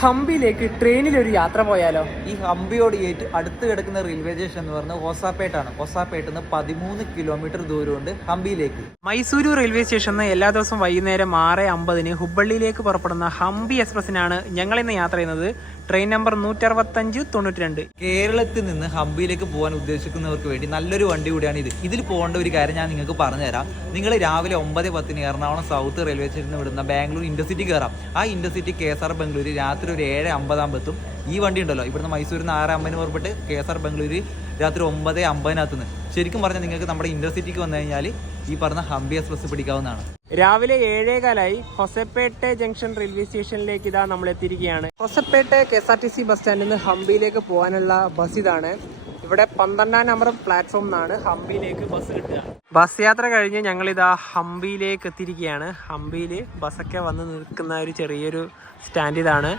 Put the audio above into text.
ഹംപിയിലേക്ക് ട്രെയിനിലൊരു യാത്ര പോയാലോ? ഈ ഹംപിയോട് അടുത്ത് കിടക്കുന്ന റെയിൽവേ സ്റ്റേഷൻ എന്ന് പറഞ്ഞാൽ ഹൊസാപ്പേട്ടാണ്. ഹൊസാപ്പേട്ടിൽ നിന്ന് 13 കിലോമീറ്റർ ദൂരമുണ്ട് ഹംപിയിലേക്ക്. മൈസൂരു റെയിൽവേ സ്റ്റേഷനിൽ എല്ലാ ദിവസവും വൈകുന്നേരം 6:50 ഹുബ്ബള്ളിയിലേക്ക് പുറപ്പെടുന്ന ഹംപി എക്സ്പ്രസിനാണ് ഞങ്ങൾ ഇന്ന് യാത്ര ചെയ്യുന്നത്. Train number 16592. കേരളത്തിൽ നിന്ന് ഹംപിയിലേക്ക് പോകാൻ ഉദ്ദേശിക്കുന്നവർക്ക് വേണ്ടി നല്ലൊരു വണ്ടി കൂടിയാണ് ഇത്. ഇതിൽ പോകേണ്ട ഒരു കാര്യം ഞാൻ നിങ്ങൾക്ക് പറഞ്ഞുതരാം. നിങ്ങൾ രാവിലെ 9:10 എറണാകുളം സൗത്ത് റെയിൽവേ സ്റ്റേഷനിൽ വിടുന്ന ബാംഗ്ലൂർ ഇന്റർസിറ്റി കയറാം. ആ ഇന്റർസിറ്റി KSR ബംഗളൂരു രാത്രി ഒരു 7:50 എത്തും. ഈ വണ്ടി ഉണ്ടല്ലോ, ഇവിടുന്ന് മൈസൂരിൽ നിന്ന് 6:50 പുറപ്പെട്ട് KSR ബംഗളൂരു രാത്രി 9:50 ശരിക്കും പറഞ്ഞാൽ നിങ്ങൾക്ക് നമ്മുടെ ഇന്റർസിറ്റിക്ക് വന്നു കഴിഞ്ഞാൽ ഈ പറഞ്ഞ ഹംപി എക്സ്പ്രസ് പിടിക്കാവുന്നതാണ്. രാവിലെ 7:15 ഹൊസപ്പേട്ടെ ജംഗ്ഷൻ റെയിൽവേ സ്റ്റേഷനിലേക്ക് ഇതാ നമ്മൾ എത്തിയിരിക്കുകയാണ്. ഹൊസപ്പേട്ടെ KSRTC ബസ് സ്റ്റാൻഡിൽ നിന്ന് ഹംപിയിലേക്ക് പോകാനുള്ള ബസ് ഇതാണ്. ഇവിടെ 12ാം നമ്പർ പ്ലാറ്റ്ഫോമിൽ നിന്നാണ് ഹംപിയിലേക്ക് ബസ് കിട്ടുക. ബസ് യാത്ര കഴിഞ്ഞ് ഞങ്ങളിതാ ഹംപിയിലേക്ക് എത്തിയിരിക്കുകയാണ്. ഹംപിയിൽ ബസ്സൊക്കെ വന്ന് നിൽക്കുന്ന ഒരു ചെറിയൊരു സ്റ്റാൻഡ് ഇതാണ്.